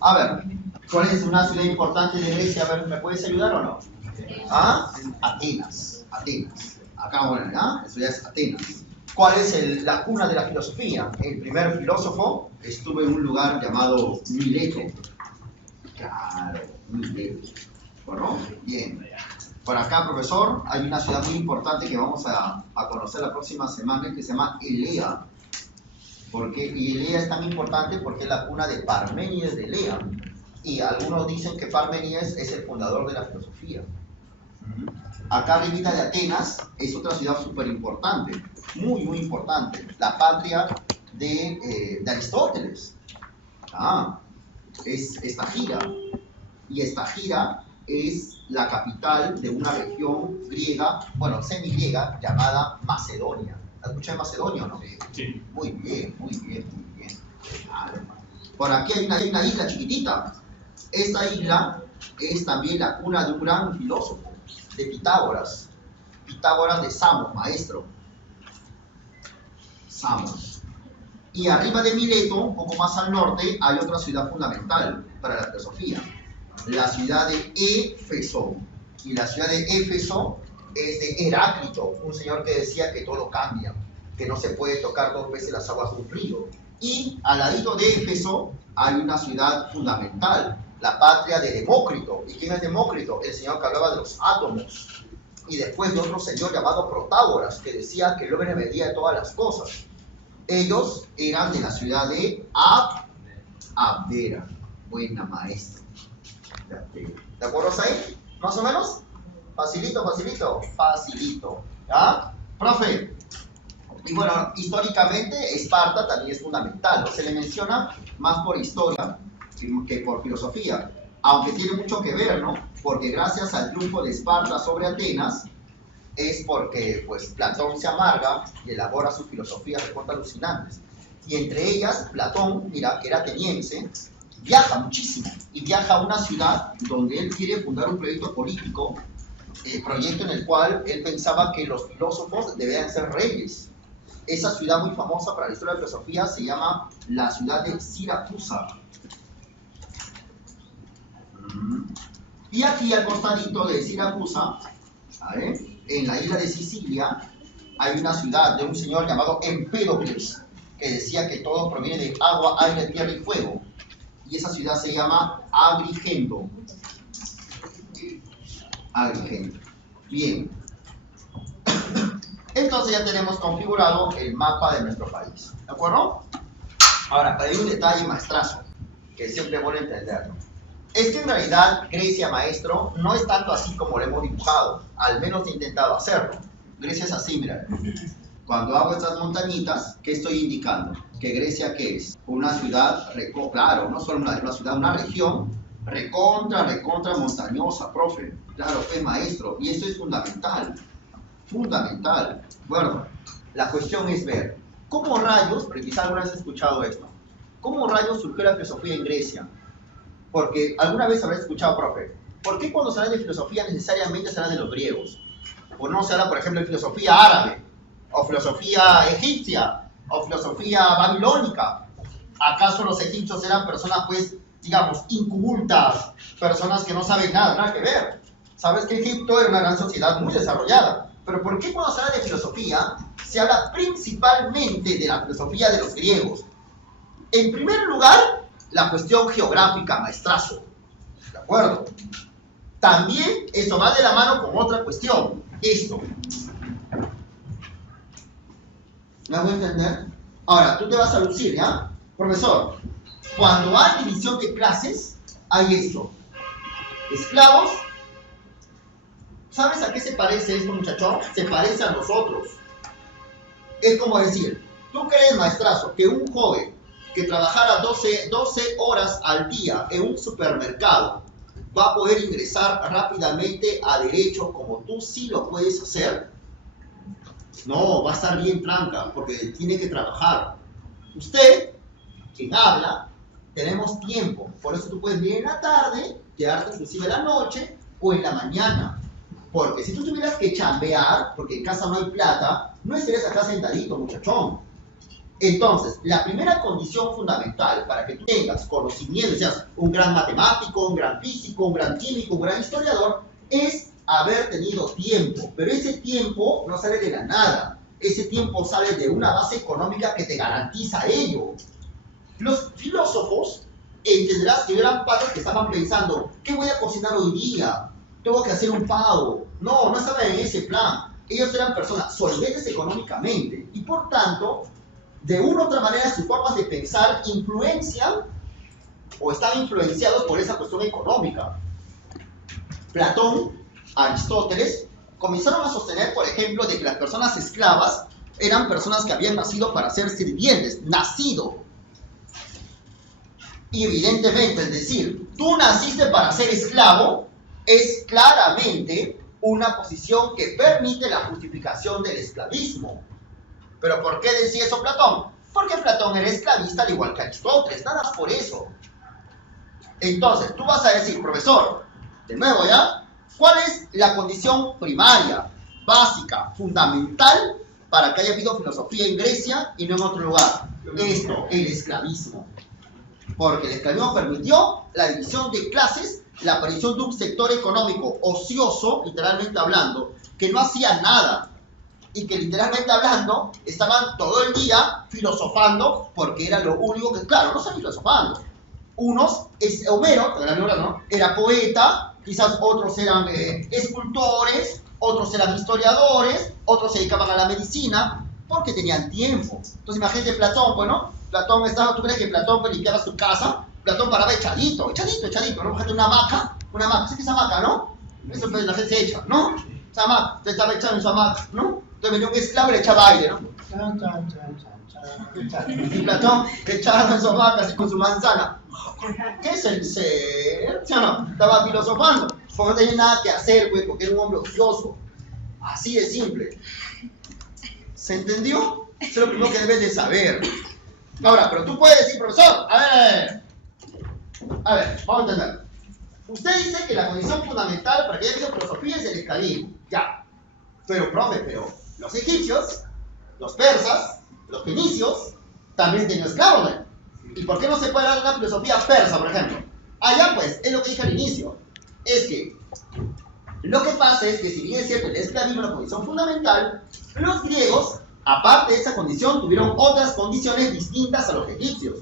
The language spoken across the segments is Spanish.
A ver, ¿cuál es una ciudad importante de Grecia? A ver, ¿me puedes ayudar o no? ¿Ah? Atenas. Atenas. Acá, bueno, ¿ah? Eso ya es Atenas. ¿Cuál es la cuna de la filosofía? El primer filósofo estuvo en un lugar llamado Mileto. Claro, Mileto. ¿Bueno? Bien. Por acá, profesor, hay una ciudad muy importante que vamos a conocer la próxima semana que se llama Elea. Y Elea es tan importante porque es la cuna de Parménides de Elea. Y algunos dicen que Parménides es el fundador de la filosofía. Acá arribita de Atenas es otra ciudad súper importante, muy, muy importante, la patria de Aristóteles. Es Estagira. Y Estagira es la capital de una región griega, bueno, semigriega, llamada Macedonia. ¿Has escuchado de Macedonia o no? Sí. Muy bien, muy bien, muy bien. Por aquí hay una isla chiquitita. Esta isla es también la cuna de un gran filósofo, de Pitágoras. Pitágoras de Samos, maestro. Samos. Y arriba de Mileto, un poco más al norte, hay otra ciudad fundamental para la filosofía, la ciudad de Éfeso. Y la ciudad de Éfeso es de Heráclito, un señor que decía que todo cambia, que no se puede tocar dos veces las aguas de un río. Y al ladito de Éfeso hay una ciudad fundamental, la patria de Demócrito. ¿Y quién es Demócrito? El señor que hablaba de los átomos. Y después de otro señor llamado Protágoras, que decía que el hombre medía de todas las cosas. Ellos eran de la ciudad de Abdera. Buena maestra. ¿De acuerdo ahí? ¿Más o menos? Facilito, facilito, facilito. ¿Ya? Profe. Y bueno, históricamente Esparta también es fundamental. No se le menciona más por historia que por filosofía. Aunque tiene mucho que ver, ¿no? Porque gracias al triunfo de Esparta sobre Atenas, es porque pues Platón se amarga y elabora sus filosofías de cuentas alucinantes. Y entre ellas, Platón, mira, que era ateniense, viaja muchísimo y viaja a una ciudad donde él quiere fundar un proyecto político, proyecto en el cual él pensaba que los filósofos debían ser reyes. Esa ciudad muy famosa para la historia de la filosofía se llama la ciudad de Siracusa. Y aquí al costadito de Siracusa, ¿sabes?, en la isla de Sicilia, hay una ciudad de un señor llamado Empédocles, que decía que todo proviene de agua, aire, tierra y fuego. Y esa ciudad se llama Agrigento. Agrigento. Bien. Entonces ya tenemos configurado el mapa de nuestro país. ¿De acuerdo? Ahora, hay un detalle maestrazo, que siempre es bueno entenderlo. Es que en realidad Grecia, maestro, no es tanto así como lo hemos dibujado. Al menos he intentado hacerlo. Grecia es así, mira. Cuando hago estas montañitas, ¿qué estoy indicando? ¿Que Grecia qué es? Una ciudad, claro, no solo una ciudad, una región recontra montañosa, profe. Claro, pues maestro. Y eso es fundamental. Fundamental. Bueno, la cuestión es ver, ¿cómo rayos, porque quizá alguna vez has escuchado esto, cómo rayos surgió la filosofía en Grecia? Porque alguna vez habrás escuchado, profe, ¿por qué cuando se habla de filosofía necesariamente se habla de los griegos? ¿O no se habla, por ejemplo, de filosofía árabe? ¿O filosofía egipcia? ¿O filosofía babilónica? ¿Acaso los egipcios eran personas, pues, digamos, incultas, personas que no saben nada, nada que ver? Sabes que Egipto era una gran sociedad muy desarrollada. Pero ¿por qué cuando se habla de filosofía se habla principalmente de la filosofía de los griegos? En primer lugar, la cuestión geográfica, maestrazo. ¿De acuerdo? También eso va de la mano con otra cuestión. Esto. ¿Me hago entender? Ahora, tú te vas a lucir, ¿ya? Profesor, cuando hay división de clases, hay esto. Esclavos. ¿Sabes a qué se parece esto, muchachón? Se parece a nosotros. Es como decir, ¿tú crees, maestrazo, que un joven que trabajara 12 horas al día en un supermercado va a poder ingresar rápidamente a derecho como tú sí lo puedes hacer? No, va a estar bien tranca porque tiene que trabajar. Usted, quien habla, tenemos tiempo. Por eso tú puedes venir en la tarde, quedarte inclusive en la noche o en la mañana. Porque si tú tuvieras que chambear, porque en casa no hay plata, no estarías acá sentadito, muchachón. Entonces, la primera condición fundamental para que tú tengas conocimiento, seas un gran matemático, un gran físico, un gran químico, un gran historiador, es haber tenido tiempo. Pero ese tiempo no sale de la nada. Ese tiempo sale de una base económica que te garantiza ello. Los filósofos, entenderás que eran padres que estaban pensando, ¿qué voy a cocinar hoy día? Tengo que hacer un pavo. No, no estaban en ese plan. Ellos eran personas solventes económicamente y por tanto, de una u otra manera, sus formas de pensar influencian o están influenciados por esa cuestión económica. Platón, Aristóteles, comenzaron a sostener, por ejemplo, de que las personas esclavas eran personas que habían nacido para ser sirvientes, nacido. Y evidentemente, es decir, tú naciste para ser esclavo, es claramente una posición que permite la justificación del esclavismo. ¿Pero por qué decía eso Platón? Porque Platón era esclavista al igual que Aristóteles, nada más por eso. Entonces, tú vas a decir, profesor, de nuevo ya, ¿cuál es la condición primaria, básica, fundamental para que haya habido filosofía en Grecia y no en otro lugar? Esto, el esclavismo. Porque el esclavismo permitió la división de clases, la aparición de un sector económico ocioso, literalmente hablando, que no hacía nada y que literalmente hablando estaban todo el día filosofando porque era lo único que, claro, no estaban filosofando. Unos, Homero, ¿no? Era poeta, quizás otros eran escultores, otros eran historiadores, otros se dedicaban a la medicina, porque tenían tiempo. Entonces imagínate Platón, bueno, Platón estaba, ¿tú crees que Platón limpiaba su casa? Platón paraba echadito, ¿no? Imagínate una hamaca, ¿sabes qué es hamaca, no? Eso pues la gente se echa, ¿no? Esa hamaca, usted estaba echado en su hamaca, ¿no? Entonces venía un esclavo y le echaba aire, ¿no? Y Platón echaba en su hamaca así con su manzana. ¿Qué es el ser? ¿Sí o no? Estaba filosofando, porque no tenía nada que hacer, güey, porque era un hombre ocioso. Así de simple. ¿Se entendió? Eso es lo primero que debes de saber. Ahora, pero tú puedes decir, profesor, a ver, vamos a entender. Usted dice que la condición fundamental para que haya habido filosofía es el esclavismo. Ya. Pero, profe, pero los egipcios, los persas, los fenicios, también tenían esclavos, ¿no? ¿Y por qué no se puede dar una filosofía persa, por ejemplo? Allá, pues, es lo que dije al inicio. Es que lo que pasa es que si bien es cierto el esclavismo es una condición fundamental, los griegos, aparte de esa condición, tuvieron otras condiciones distintas a los egipcios.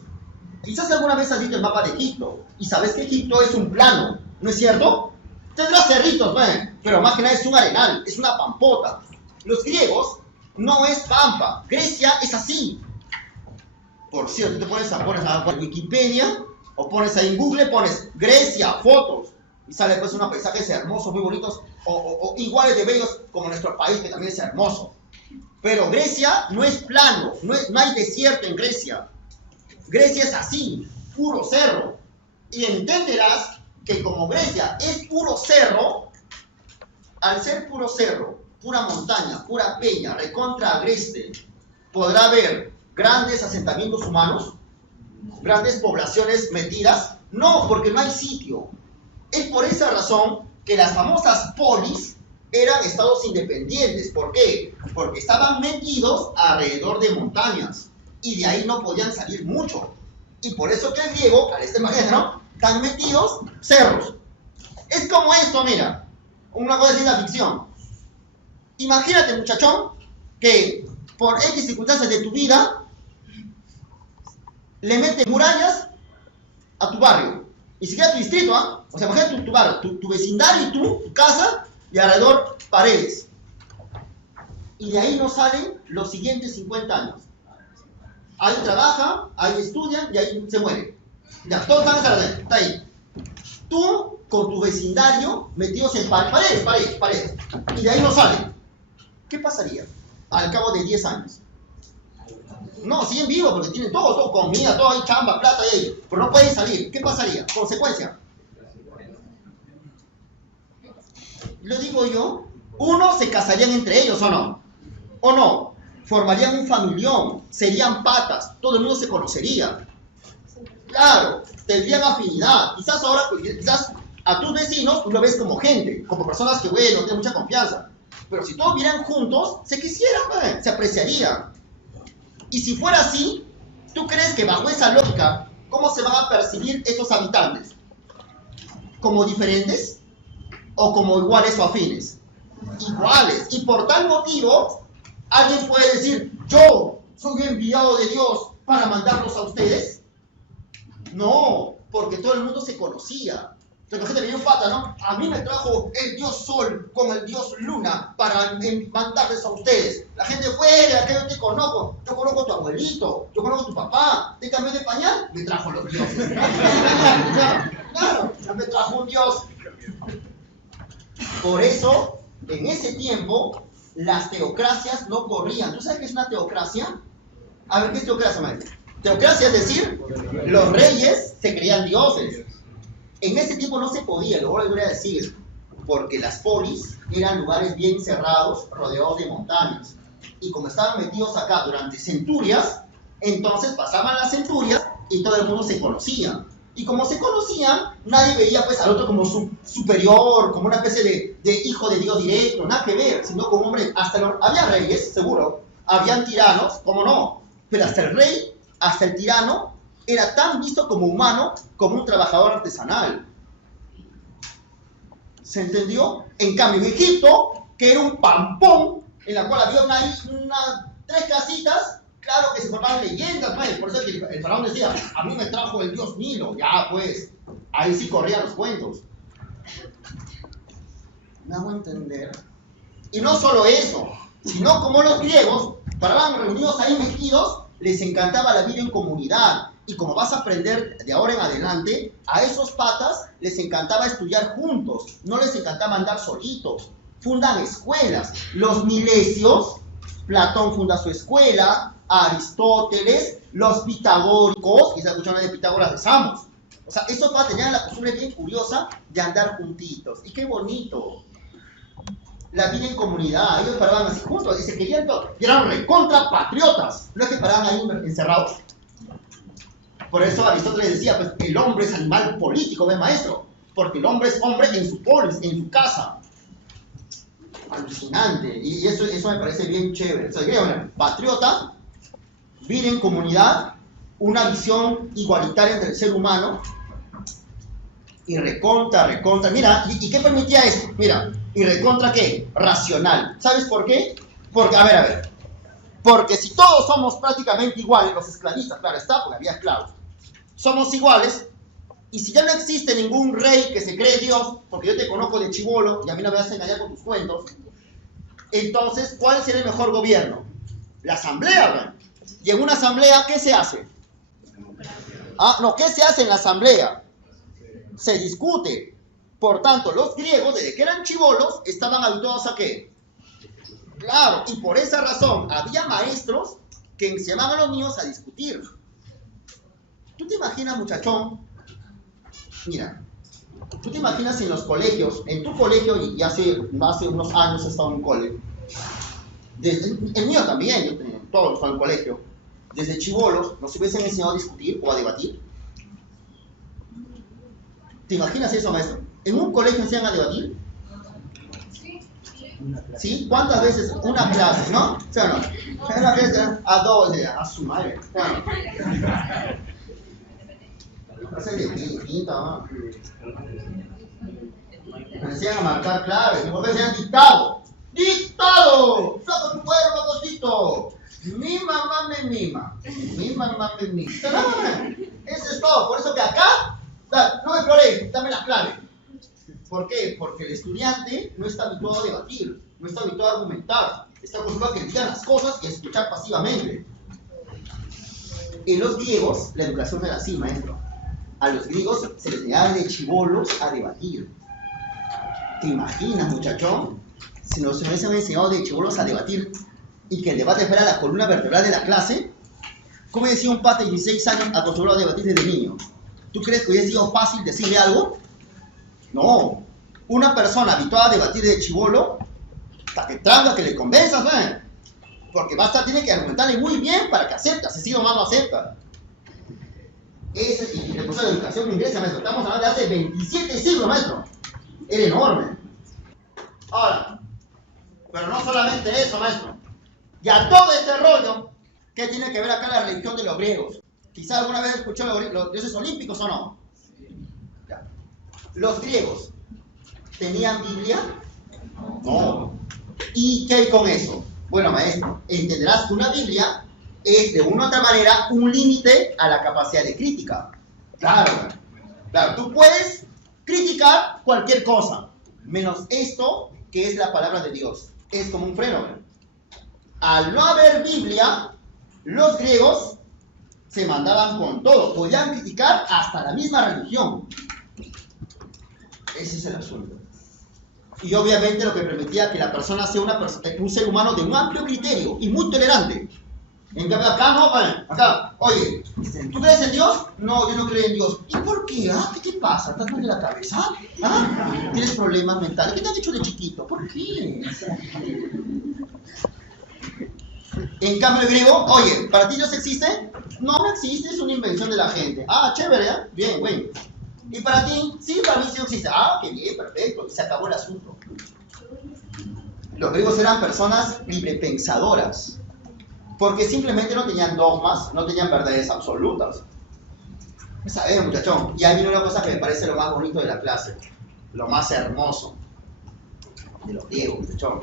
Quizás alguna vez has visto el mapa de Egipto y sabes que Egipto es un plano, ¿no es cierto? Tendrá cerritos, bueno, pero más que nada es un arenal, es una pampota. Los griegos no es pampa, Grecia es así. Por cierto, te pones a Wikipedia o pones ahí en Google, pones Grecia, fotos, y sale pues unos paisajes hermosos, muy bonitos, o iguales de bellos como nuestro país, que también es hermoso. Pero Grecia no es plano, no hay desierto en Grecia. Grecia es así, puro cerro. Y entenderás que como Grecia es puro cerro, al ser puro cerro, pura montaña, pura peña, recontra agreste, podrá haber grandes asentamientos humanos, grandes poblaciones metidas. No, porque no hay sitio. Es por esa razón que las famosas polis eran estados independientes. ¿Por qué? Porque estaban metidos alrededor de montañas y de ahí no podían salir mucho. Y por eso que el griego, al este magistro, están metidos cerros. Es como esto, mira, una cosa de ciencia ficción. Imagínate, muchachón, que por X circunstancias de tu vida le metes murallas a tu barrio. Ni siquiera tu distrito, ¿ah? O sea, imagínate tu barrio, tu vecindario y tu casa, y alrededor paredes. Y de ahí no salen los siguientes 50 años. Ahí trabaja, ahí estudian y ahí se muere. Ya, todos están en esa red, está ahí. Tú, con tu vecindario, metidos en paredes. Y de ahí no salen. ¿Qué pasaría al cabo de 10 años? No, siguen vivos porque tienen todo, comida, todo ahí, chamba, plata y ellos. Pero no pueden salir. ¿Qué pasaría? Consecuencia. Lo digo yo, uno se casarían entre ellos, ¿o no? ¿O no? Formarían un familión, serían patas, todo el mundo se conocería. Claro, tendrían afinidad. Quizás ahora, quizás a tus vecinos tú lo ves como gente, como personas que, bueno, tienen mucha confianza. Pero si todos vivieran juntos, se quisieran, se apreciarían. Y si fuera así, ¿tú crees que bajo esa lógica, cómo se van a percibir estos habitantes? ¿Como diferentes? ¿O como iguales o afines? Iguales. Y por tal motivo, alguien puede decir, yo soy enviado de Dios para mandarlos a ustedes. No, porque todo el mundo se conocía. Entonces la gente venía un pata, ¿no? A mí me trajo el dios Sol con el dios Luna para mandarles a ustedes. La gente fuera, que yo te conozco. Yo conozco a tu abuelito, yo conozco a tu papá. ¿Te cambié de pañal? Me trajo los dioses. Claro, ya me trajo un dios. Por eso, en ese tiempo, las teocracias no corrían. ¿Tú sabes qué es una teocracia? A ver, ¿qué es teocracia, maestro? Teocracia es decir, los reyes se creían dioses. En ese tiempo no se podía, lo voy a decir, porque las polis eran lugares bien cerrados, rodeados de montañas. Y como estaban metidos acá durante centurias, entonces pasaban las centurias y todo el mundo se conocía. Y como se conocían, nadie veía pues al otro como superior, como una especie de hijo de Dios directo, nada que ver, sino como hombre, había reyes, seguro, habían tiranos, cómo no, pero hasta el rey, hasta el tirano, era tan visto como humano como un trabajador artesanal. ¿Se entendió? En cambio, en Egipto, que era un pampón, en la cual había 3 casitas, claro que se formaban leyendas, ¿no? Por eso que el faraón decía, a mí me trajo el dios Nilo. Ya, pues, ahí sí corrían los cuentos. ¿Me hago entender? Y no solo eso, sino como los griegos, paraban reunidos ahí metidos, les encantaba la vida en comunidad. Y como vas a aprender de ahora en adelante, a esos patas les encantaba estudiar juntos, no les encantaba andar solitos. Fundan escuelas. Los milesios, Platón funda su escuela, Aristóteles, los pitagóricos, quizás escucharon de Pitágoras de Samos. O sea, esos patas tenían la costumbre bien curiosa de andar juntitos. Y qué bonito. La vida en comunidad, ellos paraban así juntos y se querían todo. Y eran recontra patriotas. No es que paraban ahí encerrados. Por eso Aristóteles decía, pues el hombre es animal político, ¿ves, maestro? Porque el hombre es hombre en su polis, en su casa. Alucinante. Y eso me parece bien chévere. O sea, patriota, vida en comunidad, una visión igualitaria entre el ser humano, y recontra. Mira, ¿y qué permitía esto? Mira, ¿y recontra qué? Racional. ¿Sabes por qué? Porque, a ver. Porque si todos somos prácticamente iguales, los esclavistas, claro está, porque había esclavos, somos iguales, y si ya no existe ningún rey que se cree Dios, porque yo te conozco de chibolo y a mí no me vas a engañar con tus cuentos, entonces, ¿cuál sería el mejor gobierno? La asamblea, ¿verdad? Y en una asamblea, ¿qué se hace? ¿Qué se hace en la asamblea? Se discute. Por tanto, los griegos, desde que eran chibolos, estaban habituados a ¿qué? Claro, y por esa razón había maestros que enseñaban a los niños a discutir. ¿Tú te imaginas, muchachón? Mira, ¿tú te imaginas en los colegios, en tu colegio, y hace unos años he estado en un colegio, el mío también, todos están en el colegio, desde chibolos nos hubiesen enseñado a discutir o a debatir? ¿Te imaginas eso, maestro? ¿En un colegio enseñan a debatir? ¿Sí? ¿Cuántas veces? Una clase, ¿no? ¿Sí o no? Una vez a 2, a su madre. Claro. Hace de pinta, ¿no? Me enseñan a marcar claves, mi mujer enseñan dictado. ¡Dictado! ¡Saca tu cuerpo, cosito! Mi mamá me mima. Mi mamá me mima. Eso es todo. Por eso que acá, no me flores, dame las claves. ¿Por qué? Porque el estudiante no está habituado a debatir, no está habituado a argumentar, está acostumbrado a que digan las cosas y a escuchar pasivamente. En los griegos, la educación era así, maestro. A los griegos se les enseñaba de chibolos a debatir. ¿Te imaginas, muchachón? Si nos hubiesen enseñado de chibolos a debatir y que el debate fuera la columna vertebral de la clase, ¿cómo decía un pata de 16 años acostumbrado a debatir desde niño? ¿Tú crees que hubiese sido fácil decirle algo? No. Una persona habituada a debatir de chibolo, hasta que tranga, que le convenzas, ¿no? Porque tiene que argumentarle muy bien para que acepte, así o más no acepta. Ese es el proceso de educación inglesa, maestro. Estamos hablando de hace 27 siglos, maestro. Era enorme. Ahora, pero no solamente eso, maestro. Ya todo este rollo ¿Qué tiene que ver acá la religión de los griegos? Quizá alguna vez escuchó los dioses olímpicos o no. Ya. ¿Los griegos tenían Biblia? No. ¿Y qué hay con eso? Bueno, maestro, entenderás que una Biblia es de una u otra manera un límite a la capacidad de crítica. Claro, claro, tú puedes criticar cualquier cosa, menos esto que es la palabra de Dios. Es como un freno. Al no haber Biblia, los griegos se mandaban con todo, podían criticar hasta la misma religión. Ese es el asunto. Y obviamente lo que permitía que la persona sea un ser humano de un amplio criterio y muy tolerante. En cambio acá no, acá, oye, ¿tú crees en Dios? No, yo no creo en Dios. ¿Y por qué? ¿Qué te pasa? ¿Estás mal de la cabeza? ¿Tienes problemas mentales? ¿Qué te han hecho de chiquito? ¿Por qué? En cambio el griego, oye, ¿para ti Dios existe? No, no existe, es una invención de la gente. Chévere, ¿eh? Bien, bueno. ¿Y para ti? Sí, para mí sí existe. Qué bien, perfecto. Se acabó el asunto. Los griegos eran personas librepensadoras, porque simplemente no tenían dogmas, no tenían verdades absolutas. ¿Sabes, muchachón? Y ahí viene una cosa que me parece lo más bonito de la clase, lo más hermoso de los griegos, muchachón.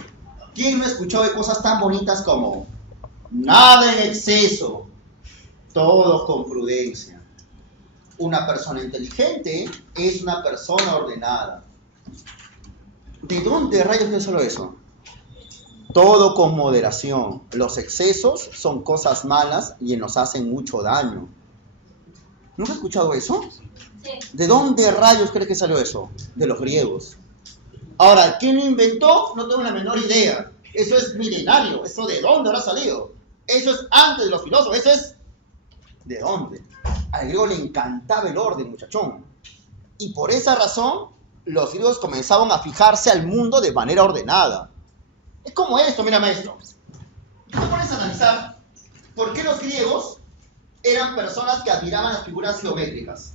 ¿Quién no escuchó de cosas tan bonitas como nada en exceso, todo con prudencia? Una persona inteligente es una persona ordenada. ¿De dónde rayos es solo eso? Todo con moderación. Los excesos son cosas malas y nos hacen mucho daño. ¿Nunca has escuchado eso? Sí. ¿De dónde rayos crees que salió eso? De los griegos. Ahora, ¿quién lo inventó? No tengo la menor idea. Eso es milenario. ¿Eso de dónde habrá salido? Eso es antes de los filósofos. Eso es... ¿De dónde? Al griego le encantaba el orden, muchachón. Y por esa razón, los griegos comenzaban a fijarse al mundo de manera ordenada. Es como esto, mira, maestro. Tú te pones a analizar por qué los griegos eran personas que admiraban las figuras geométricas.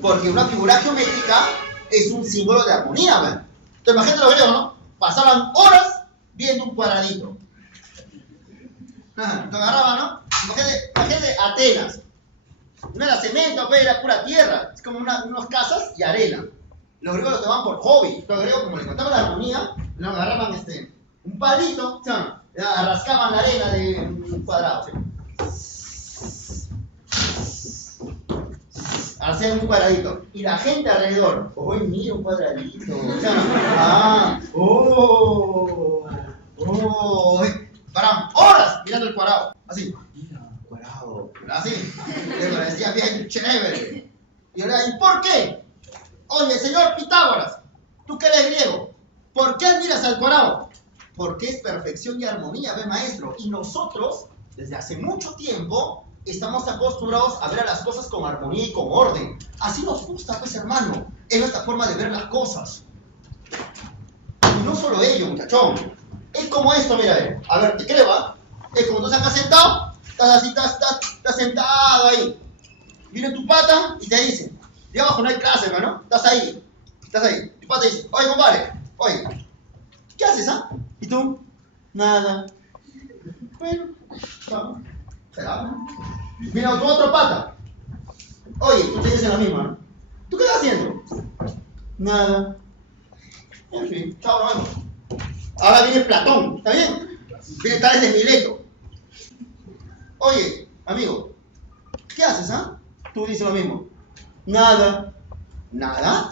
Porque una figura geométrica es un símbolo de armonía, ¿verdad? Entonces, imagínate los griegos, ¿no? Pasaban horas viendo un cuadradito. Te agarraban, ¿no? Imagínate Atenas. No era cemento, pues, era pura tierra. Es como unas casas y arena. Los griegos lo tomaban por hobby. Los griegos, como les encantaba la armonía, lo agarraban un palito, ¿sí? Rascaban la arena de un cuadrado. ¿Sí? Hacían un cuadradito. Y la gente alrededor, ¡oye, mira un cuadradito! ¿Sí? Paraban horas mirando el cuadrado. Así. Mira, cuadrado. Así. Le parecía bien chévere. Y ahora, ¿y por qué? Oye, señor Pitágoras, tú que eres griego, ¿por qué admiras al cuadrado? Porque es perfección y armonía, ve, maestro. Y nosotros, desde hace mucho tiempo, estamos acostumbrados a ver a las cosas con armonía y con orden. Así nos gusta, pues, hermano. Es nuestra forma de ver las cosas. Y no solo ello, muchachón. Es como esto, mira, a ver, te creo, ¿ah? Es como tú estás acá sentado, estás así, estás sentado ahí. Viene tu pata y te dice, de abajo no hay clase, hermano, estás ahí. Tu pata dice, oye, compadre, oye, ¿qué haces, ¿Y tú? Nada. Bueno, no, será. Mira tu otro pata. Oye, tú te dices lo mismo, ¿no? ¿Tú qué estás haciendo? Nada. En fin, chao, nos vemos. Ahora viene Platón, ¿está bien? Viene Tales de Mileto. Oye, amigo, ¿qué haces, Tú dices lo mismo. Nada. ¿Nada?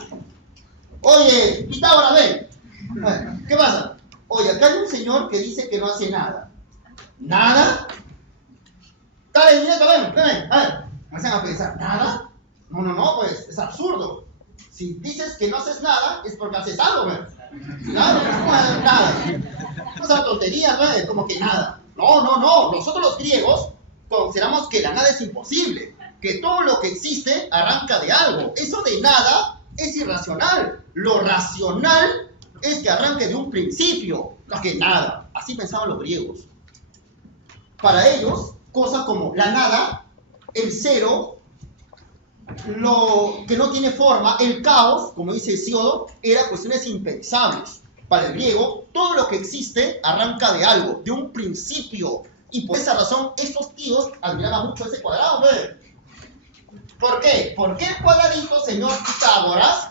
Oye, Pitágoras, ven. ¿Qué pasa? Oye, acá hay un señor que dice que no hace nada. ¿Nada? Tales de Mileto, ven. A ver, me hacen a pensar, ¿nada? No, pues, es absurdo. Si dices que no haces nada, es porque haces algo, ¿ves? Claro, nada. No son tonterías, ¿no? Como que nada. No. Nosotros los griegos consideramos que la nada es imposible. Que todo lo que existe arranca de algo. Eso de nada es irracional. Lo racional es que arranque de un principio. No que nada. Así pensaban los griegos. Para ellos, cosas como la nada, el cero, lo que no tiene forma, el caos, como dice Hesíodo, eran cuestiones impensables. Para el griego, todo lo que existe arranca de algo, de un principio. Y por esa razón, estos tíos admiraban mucho ese cuadrado, ¿ve? ¿Por qué? Porque el cuadradito, señor Pitágoras,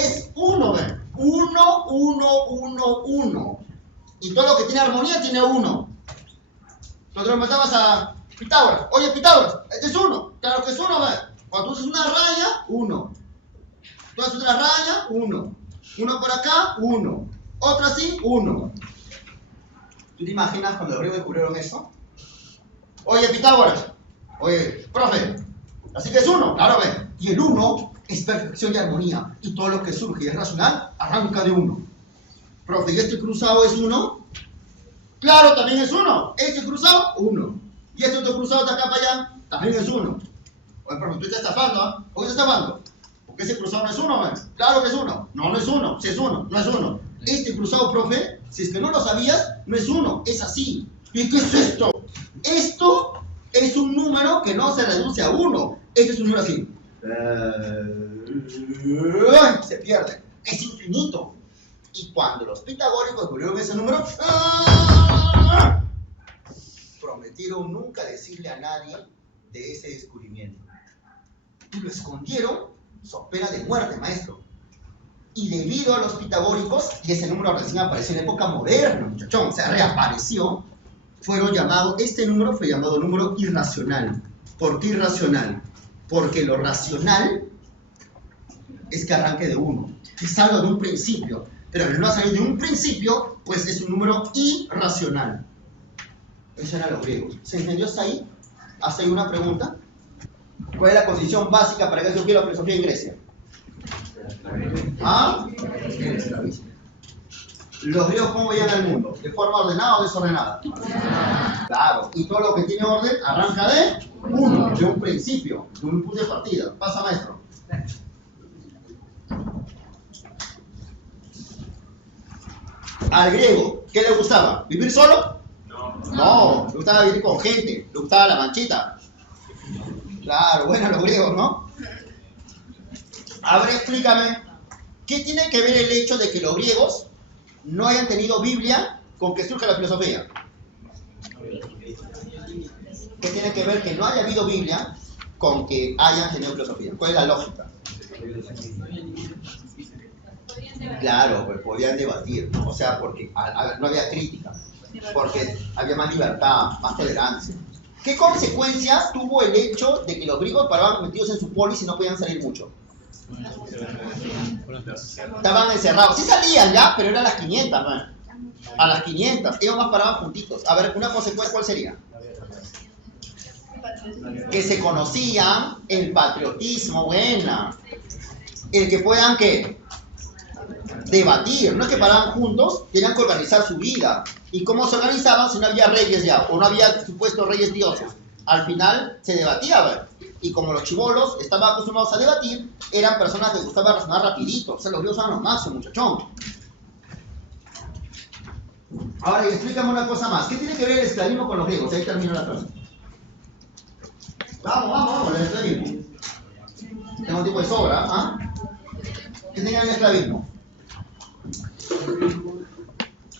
es 1, ¿ve? 1, 1, 1, 1. Y todo lo que tiene armonía tiene 1. Entonces le preguntabas a Pitágoras, oye Pitágoras, este es 1. Claro que es 1, ¿ve? Cuando tú haces una raya, 1. Tú haces otra raya, 1. Uno por acá, 1. Otro así, 1. ¿Tú te imaginas cuando los griegos descubrieron eso? Oye Pitágoras, oye, profe, así que es 1, claro, ve. Y el 1 es perfección y armonía. Y todo lo que surge y es racional, arranca de 1. Profe, ¿y este cruzado es 1? Claro, también es 1. Este cruzado, 1. Y este otro cruzado de acá para allá, también es 1. Oye, profe, tú estás estafando, ¿ah? ¿Por qué estás estafando? Porque ese cruzado no es 1, ¿ves? Claro que es 1. No, no es 1. Si es 1, no es 1. Este cruzado, profe, si es que no lo sabías, no es 1, es así. ¿Y qué es esto? Esto es un número que no se reduce a 1. Este es un número así. Se pierde. Es infinito. Y cuando los pitagóricos descubrieron ese número, prometieron nunca decirle a nadie de ese descubrimiento. Y lo escondieron, so pena de muerte, maestro. Y debido a los pitagóricos, y ese número recién apareció en época moderna, muchachón, o sea, reapareció, este número fue llamado número irracional. ¿Por qué irracional? Porque lo racional es que arranque de 1, es algo de un principio, pero al no salir de un principio, pues es un número irracional. Eso eran los griegos. ¿Se entendió hasta ahí? ¿Hasta ahí una pregunta? ¿Cuál es la condición básica para que surgiera la filosofía en Grecia? ¿Ah? El esclavismo. ¿Los griegos cómo veían el mundo? ¿De forma ordenada o desordenada? Claro, y todo lo que tiene orden arranca de 1, de un principio, de un punto de partida. Pasa, maestro. Al griego, ¿qué le gustaba? ¿Vivir solo? No, le gustaba vivir con gente, le gustaba la manchita. Claro, bueno, los griegos, ¿no? A ver, explícame, ¿qué tiene que ver el hecho de que los griegos no hayan tenido Biblia con que surja la filosofía? ¿Qué tiene que ver que no haya habido Biblia con que hayan tenido filosofía? ¿Cuál es la lógica? Claro, pues podían debatir, ¿no? O sea, porque no había crítica, porque había más libertad, más tolerancia. ¿Qué consecuencias tuvo el hecho de que los griegos paraban metidos en su polis y no podían salir mucho? Estaban encerrados. Sí salían ya, pero era a las 500, man. A las 500. Ellos más paraban juntitos. A ver, una consecuencia, ¿cuál sería? Que se conocían, el patriotismo, buena. El que puedan, ¿qué? Debatir. No es que paraban juntos, tenían que organizar su vida. ¿Y cómo se organizaban si no había reyes ya? O no había supuestos reyes dioses. Al final se debatía, ¿ver? Y como los chibolos estaban acostumbrados a debatir, eran personas que les gustaba razonar rapidito. O sea, los griegos eran los máximos, muchachón. Ahora, y explícame una cosa más. ¿Qué tiene que ver el esclavismo con los griegos? Ahí termino la frase. Vamos, el esclavismo. Tengo un tipo de sobra, ¿ah? ¿Qué tiene el esclavismo?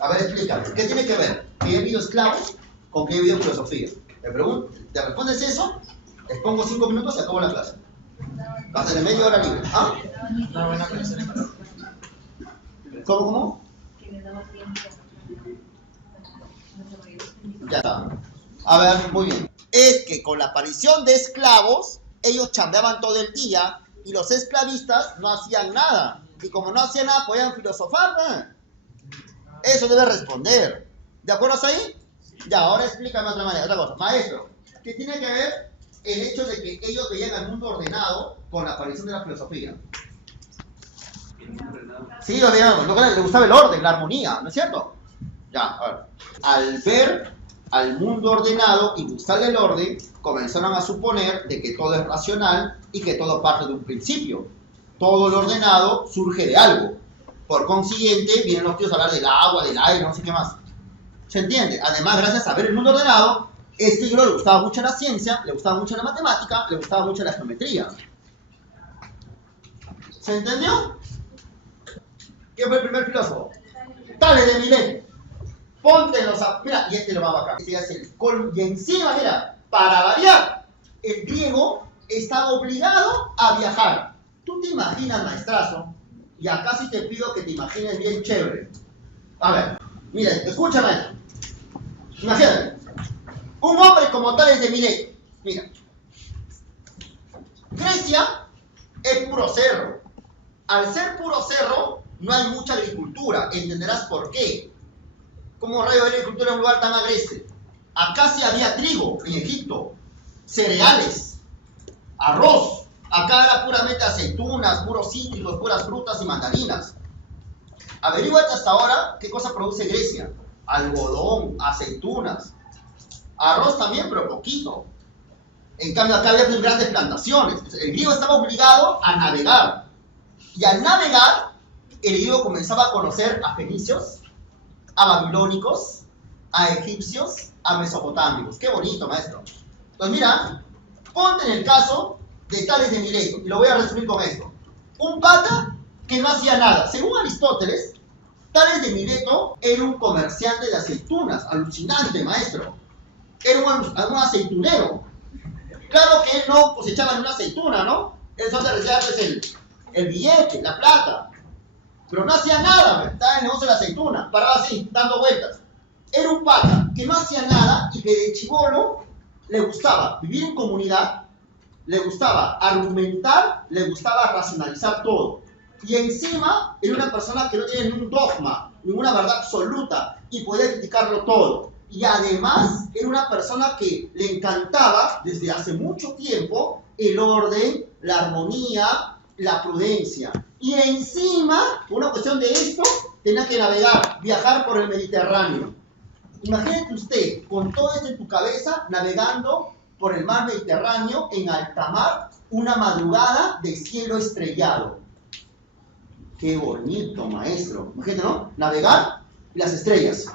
A ver, explícame. ¿Qué tiene que ver que haya habido esclavos con que haya habido filosofía? Me pregunto, ¿te respondes eso? Les pongo 5 minutos y acabo la clase. Va a ser de media hora libre. ¿Ah? ¿Cómo? Ya está. A ver, muy bien. Es que con la aparición de esclavos, ellos chambeaban todo el día y los esclavistas no hacían nada. Y como no hacían nada, podían filosofar, ¿no? Eso debe responder. ¿De acuerdo hasta ahí? Ya, ahora explícame otra manera, otra cosa. Maestro, ¿qué tiene que ver el hecho de que ellos veían al mundo ordenado con la aparición de la filosofía? Sí, les gustaba el orden, la armonía, ¿no es cierto? Ya, a ver. Al ver al mundo ordenado y buscarle el orden, comenzaron a suponer de que todo es racional y que todo parte de un principio. Todo lo ordenado surge de algo. Por consiguiente, vienen los tíos a hablar del agua, del aire, no sé qué más. ¿Se entiende? Además, gracias a ver el mundo ordenado, este libro le gustaba mucho la ciencia, le gustaba mucho la matemática, le gustaba mucho la geometría. ¿Se entendió? ¿Quién fue el primer filósofo? Tales de Mileto. Ponte los... Mira, y este lo va a bajar. Este ya es el colmo. Y encima, mira, para variar, el griego está obligado a viajar. ¿Tú te imaginas, maestrazo? Y acá sí te pido que te imagines bien chévere. A ver, mira, escúchame esto. Imagínate. Un hombre como Tales de Mileto. Mira. Grecia es puro cerro. Al ser puro cerro, no hay mucha agricultura. Entenderás por qué. ¿Cómo rayo de agricultura en un lugar tan agreste? Acá sí había trigo en Egipto, cereales, arroz. Acá era puramente aceitunas, puros cítricos, puras frutas y mandarinas. Averíguate hasta ahora qué cosa produce Grecia. Algodón, aceitunas, arroz también, pero poquito. En cambio, acá había grandes plantaciones. Entonces, el griego estaba obligado a navegar. Y al navegar, el griego comenzaba a conocer a fenicios, a babilónicos, a egipcios, a mesopotámicos. Qué bonito, maestro. Entonces, mira, ponte en el caso de Tales de Mileto, y lo voy a resumir con esto. Un pata que no hacía nada. Según Aristóteles, Tales de Mileto era un comerciante de aceitunas. Alucinante, maestro. Era un aceitunero. Claro que él no cosechaba ni una aceituna, ¿no? Él solo recibía pues, el billete, la plata. Pero no hacía nada, estaba en el negocio de la aceituna. Paraba así, dando vueltas. Era un pata que no hacía nada y que de chibolo le gustaba vivir en comunidad, le gustaba argumentar, le gustaba racionalizar todo. Y encima era una persona que no tenía ningún dogma, ninguna verdad absoluta y podía criticarlo todo. Y además era una persona que le encantaba desde hace mucho tiempo el orden, la armonía, la prudencia. Y encima, una cuestión de esto, tenía que navegar, viajar por el Mediterráneo. Imagínate usted, con todo esto en tu cabeza, navegando por el mar Mediterráneo en alta mar, una madrugada de cielo estrellado. Qué bonito, maestro. Imagínate, ¿no? Navegar y las estrellas.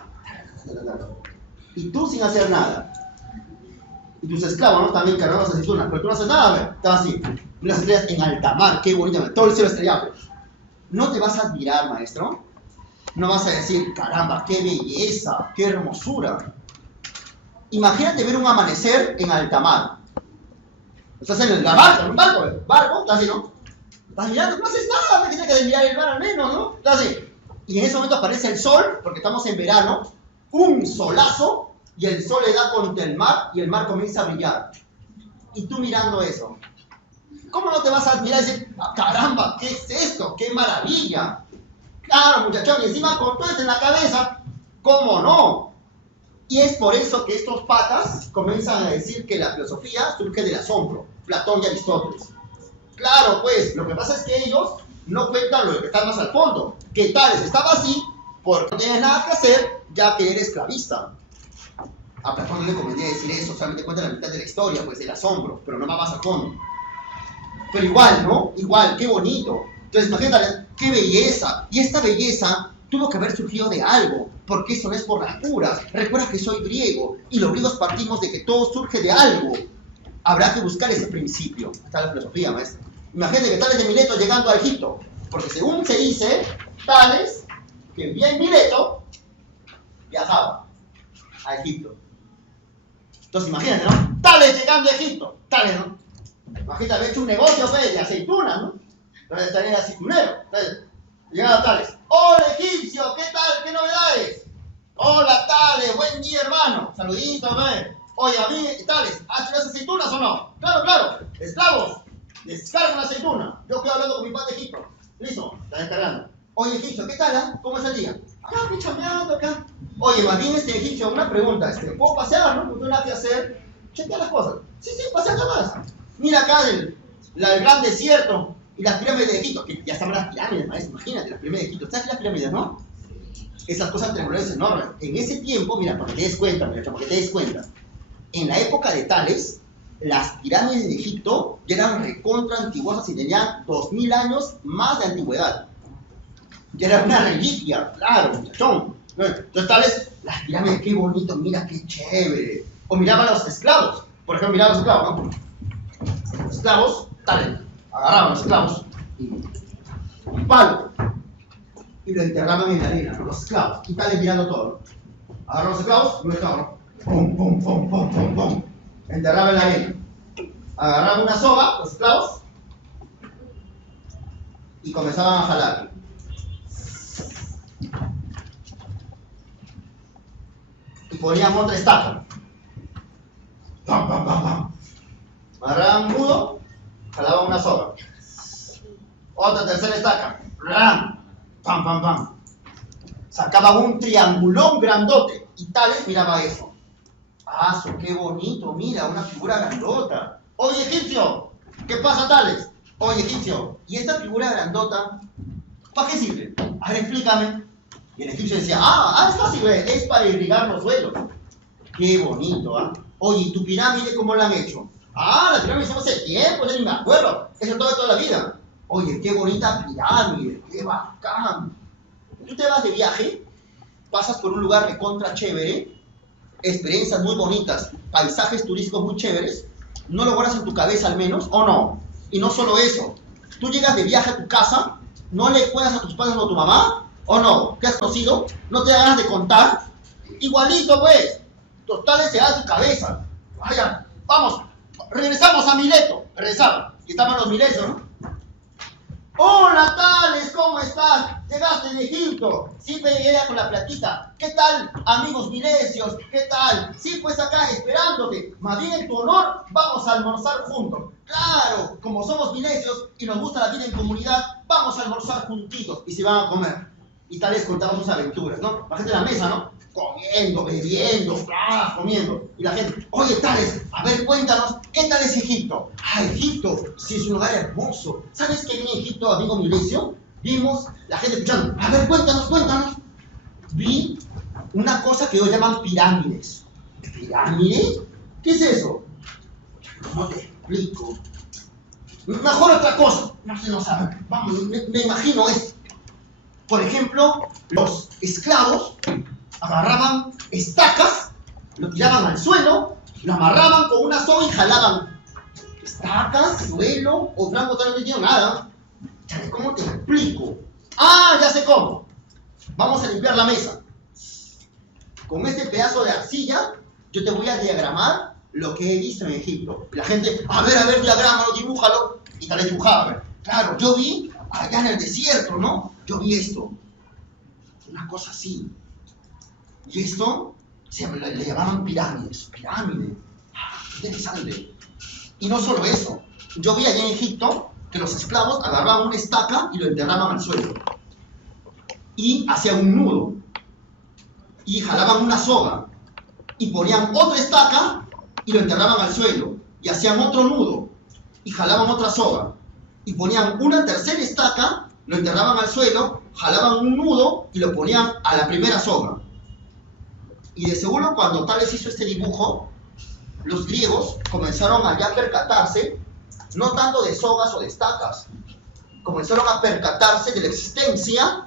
Y tú sin hacer nada. Y tus esclavos, ¿no? También cargaron las aceitunas, pero tú no haces nada, ¿ver? Estás así. Y las estrellas en alta mar, qué bonito, todo el cielo estrellado. ¿No te vas a admirar, maestro? No vas a decir, caramba, qué belleza, qué hermosura. Imagínate ver un amanecer en alta mar. Estás en la barca, en un barco, estás así, ¿no? Estás mirando, no haces nada, tienes que mirar el mar al menos, ¿no? Estás así. Y en ese momento aparece el sol, porque estamos en verano, un solazo, y el sol le da contra el mar, y el mar comienza a brillar. Y tú mirando eso, ¿cómo no te vas a admirar y decir, ah, caramba, qué es esto, qué maravilla? Claro, muchachón, y encima con todo esto en la cabeza, ¿cómo no? Y es por eso que estos patas comienzan a decir que la filosofía surge del asombro, Platón y Aristóteles. Claro, pues, lo que pasa es que ellos no cuentan lo que está más al fondo, que Tales estaba así porque no tienes nada que hacer, ya que eres esclavista. A Platón no le convenía decir eso, solamente cuenta la mitad de la historia, pues el asombro, pero no va más a fondo. Pero igual, ¿no? Igual, qué bonito. Entonces, imagínate, qué belleza. Y esta belleza tuvo que haber surgido de algo, porque eso no es por las puras. Recuerda que soy griego, y los griegos partimos de que todo surge de algo. Habrá que buscar ese principio. Está la filosofía, maestro. Imagínate que Tales de Mileto llegando a Egipto, porque según se dice, Tales, que vivía en Mileto, viajaba a Egipto. Entonces imagínate, ¿no? Tales llegando a Egipto, Tales, ¿no? Imagínate haber hecho un negocio pues, de aceitunas, ¿no? Entonces estaría aceitunero. Entonces, llegaba Tales. ¡Hola, egipcio! ¿Qué tal? ¿Qué novedades? Hola, Tales, buen día, hermano. Saluditos, ¿ves? Oye, a mí, Tales, ¿has hecho las aceitunas o no? Claro, claro. Esclavos, descargan la aceituna. Yo estoy hablando con mi padre de Egipto. Listo, está descargando. Oye, egipcio, ¿qué tal? ¿Cómo es el día? Acá, estoy chambeando acá. Oye, más bien egipcio, una pregunta. ¿Puedo pasear, no? No tengo nada que hacer. Chequea las cosas. Sí, pasea nada más. Mira acá el gran desierto y las pirámides de Egipto. Que ya estaban las pirámides, maestro. Imagínate, las pirámides de Egipto. ¿Sabes las pirámides, no? Esas cosas triangulares enormes. En ese tiempo, mira, para que te des cuenta, en la época de Tales, las pirámides de Egipto ya eran recontra antiguosas y tenían 2000 años más de antigüedad. Ya era una reliquia, claro, muchachón. Entonces, Tales, las pirámides, qué bonito, mira, qué chévere. O miraba a los esclavos. Por ejemplo, miraba a los esclavos, ¿no? Los esclavos, Tales, agarraban a los esclavos y un palo. y lo enterraban en la arena, ¿no? Los esclavos. Y están mirando todo, ¿no? Agarraron los esclavos y un esclavo, ¿no? Pum, pum, pum, pum, pum, pum. Enterraba en la arena. Agarraban una soga, los esclavos, y comenzaban a jalar. Y ponían otra estaca. Pam, pam, pam, pam. Agarraban un nudo, jalaban una soga. Otra tercera estaca. ¡Ram! ¡Pam, pam, pam! Sacaban un triangulón grandote. Y Tales miraba eso. ¡Ah, qué bonito! Mira, una figura grandota. Oye, egipcio, ¿qué pasa, Tales? Oye, egipcio, ¿y esta figura grandota para qué sirve? A ver, explícame. Y el egipcio decía, es fácil, es para irrigar los suelos. Qué bonito, ¿ah? Oye, ¿y tu pirámide cómo la han hecho? La pirámide hicimos hace tiempo, ya ni me acuerdo. Eso toda la vida. Oye, qué bonita pirámide, qué bacán. Tú te vas de viaje, pasas por un lugar recontra chévere, experiencias muy bonitas, paisajes turísticos muy chéveres, no lo guardas en tu cabeza al menos, ¿o no? Y no solo eso, tú llegas de viaje a tu casa, no le cuentas a tus padres o a tu mamá, ¿o no? ¿Te has conocido? ¿No te da ganas de contar? Igualito pues, Tales se da tu cabeza. Vaya, vamos, regresamos a Mileto, regresamos, y estaban los milesios, ¿no? Hola, Tales, ¿cómo estás? Llegaste de Egipto. Sí, llegué con la platita. ¿Qué tal, amigos milesios? ¿Qué tal? Sí, pues acá esperándote. Más bien en tu honor, vamos a almorzar juntos. Claro, como somos milesios y nos gusta la vida en comunidad, vamos a almorzar juntitos y se van a comer. Y Tales contaba sus aventuras, ¿no? La gente en la mesa, ¿no? Comiendo, bebiendo, comiendo. Y la gente, oye, Tales, a ver, cuéntanos, ¿qué tal es Egipto? Egipto, sí, es un lugar hermoso. ¿Sabes qué vi en Egipto, amigo milesio? Vimos la gente escuchando, a ver, cuéntanos. Vi una cosa que ellos llaman pirámides. ¿Pirámides? ¿Qué es eso? ¿Cómo te explico? Mejor otra cosa. No sé, no saben. Vamos, me imagino esto. Por ejemplo, los esclavos agarraban estacas, lo tiraban al suelo, lo amarraban con una soga y jalaban. Estacas, suelo, o Franco no tenía nada. ¿Cómo te explico? Ya sé cómo. Vamos a limpiar la mesa. Con este pedazo de arcilla, yo te voy a diagramar lo que he visto en Egipto. La gente, a ver, diagrámalo, dibújalo. Y tal vez dibujaba. Claro, yo vi allá en el desierto, ¿no? Yo vi esto. Una cosa así. Y esto le llamaban pirámides. Pirámide. Interesante. Y no solo eso. Yo vi allá en Egipto que los esclavos agarraban una estaca y lo enterraban al suelo. Y hacían un nudo. Y jalaban una soga. Y ponían otra estaca y lo enterraban al suelo. Y hacían otro nudo. Y jalaban otra soga. Y ponían una tercera estaca, lo enterraban al suelo, jalaban un nudo y lo ponían a la primera soga. Y de seguro cuando Tales hizo este dibujo, los griegos comenzaron a ya percatarse, no tanto de sogas o de estacas, comenzaron a percatarse de la existencia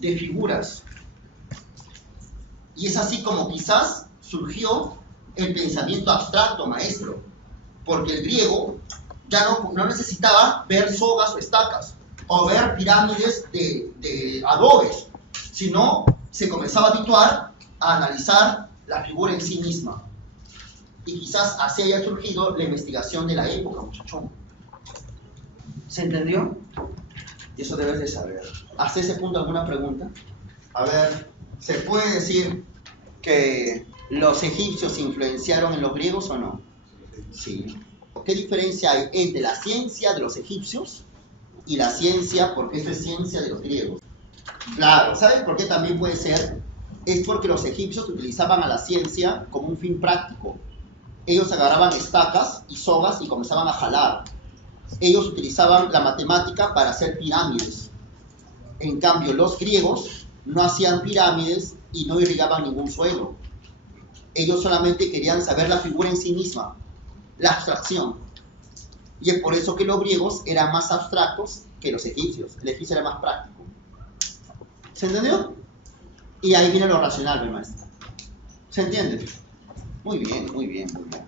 de figuras. Y es así como quizás surgió el pensamiento abstracto, maestro, porque el griego ya no necesitaba ver sogas o estacas, o ver pirámides de adobes, sino se comenzaba a habituar a analizar la figura en sí misma. Y quizás así haya surgido la investigación de la época, muchachón. ¿Se entendió? Y eso debes de saber. ¿Hasta ese punto alguna pregunta? A ver, ¿se puede decir que los egipcios influenciaron en los griegos o no? Sí. ¿Qué diferencia hay entre la ciencia de los egipcios y la ciencia, porque esto es ciencia de los griegos? Claro, ¿saben por qué también puede ser? Es porque los egipcios utilizaban a la ciencia como un fin práctico. Ellos agarraban estacas y sogas y comenzaban a jalar. Ellos utilizaban la matemática para hacer pirámides. En cambio, los griegos no hacían pirámides y no irrigaban ningún suelo. Ellos solamente querían saber la figura en sí misma, la abstracción. Y es por eso que los griegos eran más abstractos que los egipcios. El egipcio era más práctico. ¿Se entendió? Y ahí viene lo racional, mi maestro. ¿Se entiende? Muy bien, muy bien, muy bien.